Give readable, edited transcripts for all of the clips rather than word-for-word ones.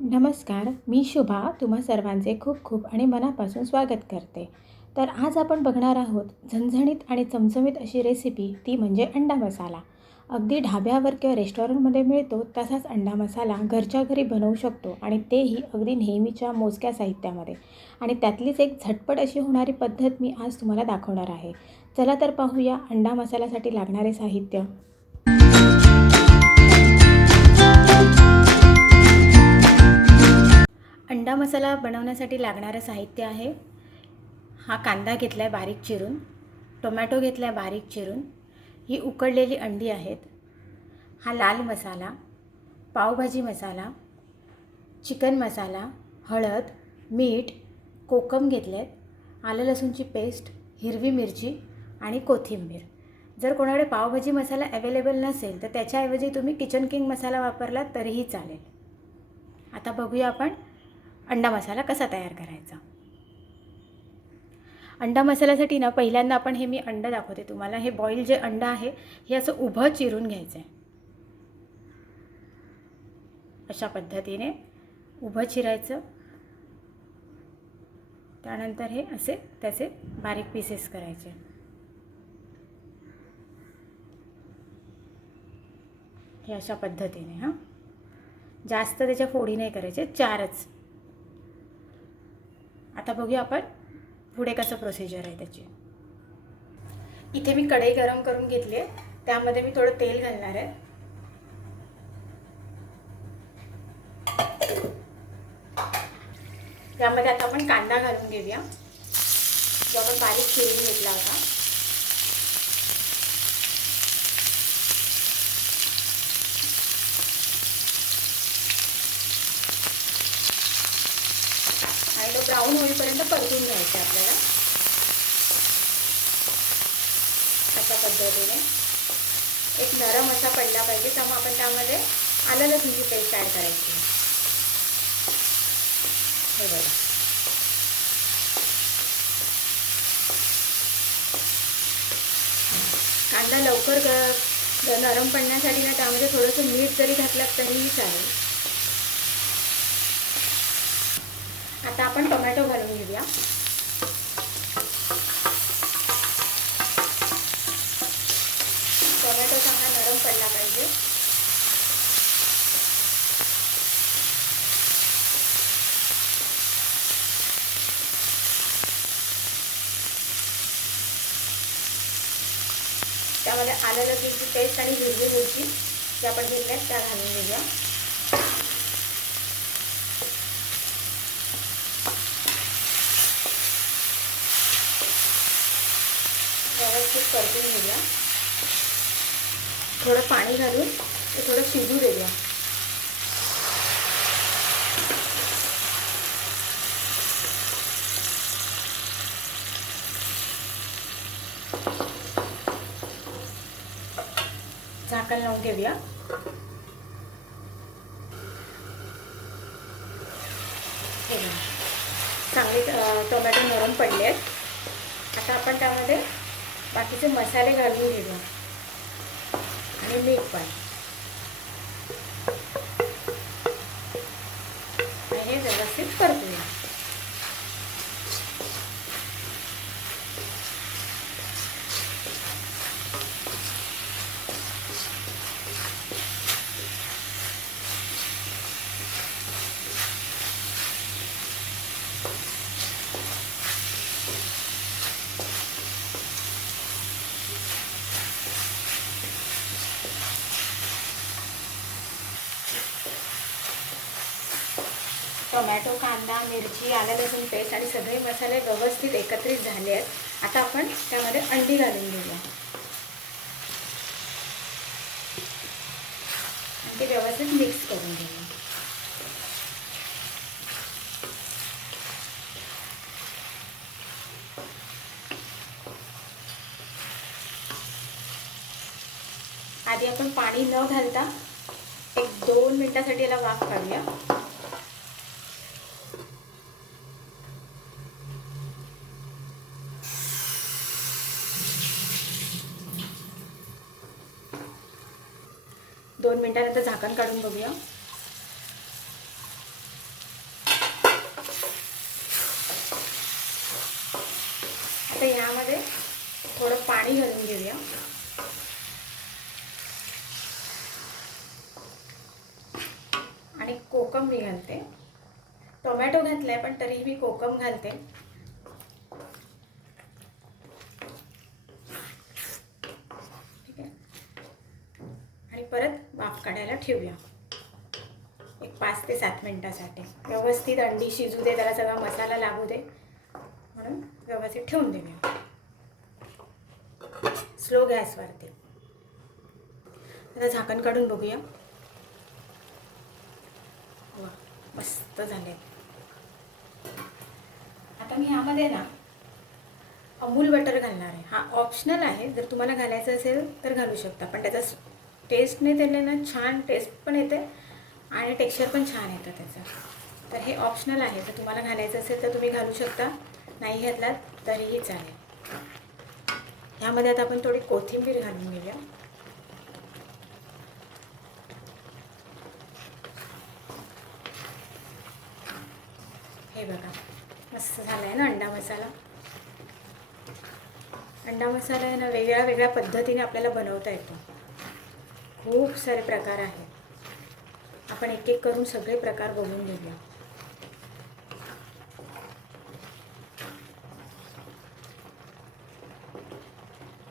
नमस्कार, मी शुभा तुम्हा सर्वांचे खूप खूप आणि मनापासून स्वागत करते. तर आज आपण बघणार आहोत झणझणीत आणि चमचमीत अशी रेसिपी, ती म्हणजे अंडा मसाला. अगदी ढाब्यावर किंवा रेस्टॉरंटमध्ये मिळतो तसाच अंडा मसाला घरच्या घरी बनवू शकतो आणि तेही अगदी नेहमीच्या मोजक्या साहित्यामध्ये. आणि त्यातलीच एक झटपट अशी होणारी पद्धत मी आज तुम्हाला दाखवणार आहे. चला तर पाहूया अंडा मसाल्यासाठी लागणारे साहित्य. अंडा मसाला बनवण्यासाठी लागणारं साहित्य आहे, हा कांदा घेतला आहे बारीक चिरून, टोमॅटो घेतला आहे बारीक चिरून, ही उकडलेली अंडी आहेत, हा लाल मसाला, पावभाजी मसाला, चिकन मसाला, हळद, मीठ, कोकम घेतले आहेत, आलं लसूणची पेस्ट, हिरवी मिरची आणि कोथिंबीर. जर कोणाकडे पावभाजी मसाला अवेलेबल नसेल तर त्याच्याऐवजी तुम्ही किचन किंग मसाला वापरला तरीही चालेल. आता बघूया आपण अंडा मसाला कसा तयार करायचा. अंडा मसाल्यासाठी ना पहिल्यांदा आपण मी अंडं दाखवते तुम्हाला. हे बॉईल जे अंडं आहे हे असं उभं चिरून घ्यायचं आहे. अशा पद्धतीने उभं चिरायचं. त्यानंतर हे असे त्याचे बारीक पीसेस करायचे. हे अशा पद्धतीने जास्त त्याच्या फोडी नाही करायचे, 4च. आता बघूया आपण पुढे कसं प्रोसिजर आहे त्याची. इथे मी कढई गरम करून घेतली आहे, त्यामध्ये मी थोडं तेल घालणार आहे. त्यामध्ये आता आपण कांदा घालून घेऊया, जो आपण बारीक चिरून घेतला होता. आणि तो ब्राऊन होईपर्यंत परतून घ्यायचा आपल्याला. अशा पद्धतीने एक नरम असा पडला पाहिजे, त्यामुळे आपण त्यामध्ये आलं लसूणची पेस्ट ॲड करायची. हे बघा, कांदा लवकर नरम पडण्यासाठी ना त्यामध्ये थोडंसं मीठ जरी घातलं तरीही चालेल. आता आपण टोमॅटो घालून घेऊया. टोमॅटो चांगला नरम पडला पाहिजे. त्यामध्ये आलं लसूणची पेस्ट आणि हिरवी मिरची जे आपण घेतल्या त्या घालून घेऊया. व्यवस्थित परतून घेऊया. थोडं पाणी घालून ते थोडं शिजू देऊया. झाकण लावून घेऊया. चांगले टोमॅटो नरम पडले आहेत. आता आपण त्यामध्ये बाकीचे मसाले घालून घेऊया आणि मीठ पण. आणि हे व्यवस्थित परतूया. टोमॅटो, कांदा, मिरची, आलं लसूण पेस्ट आणि सगळे मसाले व्यवस्थित एकत्रित झाले आहेत. आता आपण त्यामध्ये अंडी घालून घेऊया आणि ते व्यवस्थित मिक्स करून घेऊया. आधी आपण पाणी न घालता 1-2 मिनिटासाठी याला वाफ काढूया. दोन मिनिटानंतर झाकण काढून बघूया. आता यामध्ये थोडं पाणी घालून घेऊया. आणि कोकम मी घालते. टोमॅटो घातलाय पण तरीही मी कोकम घालते. ठीक आहे. आणि परत वाफ काढायला ठेवूया एक 5 ते 7 मिनिटासाठी. व्यवस्थित अंडी शिजू दे, त्याला सगळा मसाला लागू दे, म्हणून व्यवस्थित ठेवून देऊया स्लो गॅसवरती. आता झाकण काढून बघूया. वा, मस्त झाले. आता मी यामध्ये ना अमूल बटर घालणार आहे. हा ऑप्शनल आहे, जर तुम्हाला घालायचं असेल तर घालू शकता, पण त्याचा टेस्टने त्याने ना छान टेस्ट पण येते आणि टेक्स्चर पण छान येतं त्याचं. तर हे ऑप्शनल आहे, जर तुम्हाला घालायचं असेल तर तुम्ही घालू शकता, नाही घातलात तरीही चालेल. ह्यामध्ये आता आपण थोडी कोथिंबीर घालून घेऊया. हे बघा, मस्त झाला आहे ना अंडा मसाला. अंडा मसाला आहे ना वेगळ्या वेगळ्या पद्धतीने आपल्याला बनवता येतो. खूप सारे प्रकार आहेत. आपण एक एक करून सगळे प्रकार बघून घेऊया.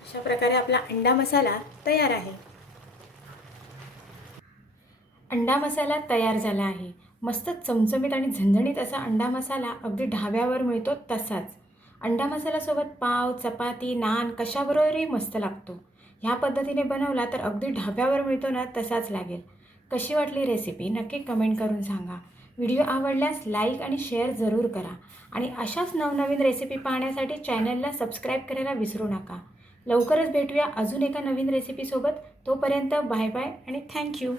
अशा प्रकारे आपला अंडा मसाला तयार आहे. अंडा मसाला तयार झाला आहे. मस्त चमचमीत आणि झणझणीत असा अंडा मसाला अगदी ढाब्यावर मिळतो तसाच. अंडा मसाल्यासोबत पाव, चपाती, नान कशाबरोबरही मस्त लागतो. ह्या पद्धतीने बनवला तर अगदी ढाब्यावर मिळतो ना तसाच लागेल. कशी वाटली रेसिपी नक्की कमेंट करून सांगा. व्हिडिओ आवडल्यास लाईक आणि शेअर जरूर करा. आणि अशाच नवनवीन रेसिपी पाहण्यासाठी चॅनलला सबस्क्राईब करायला विसरू नका. लवकरच भेटूया अजून एका नवीन रेसिपीसोबत. तोपर्यंत बाय बाय आणि थँक्यू.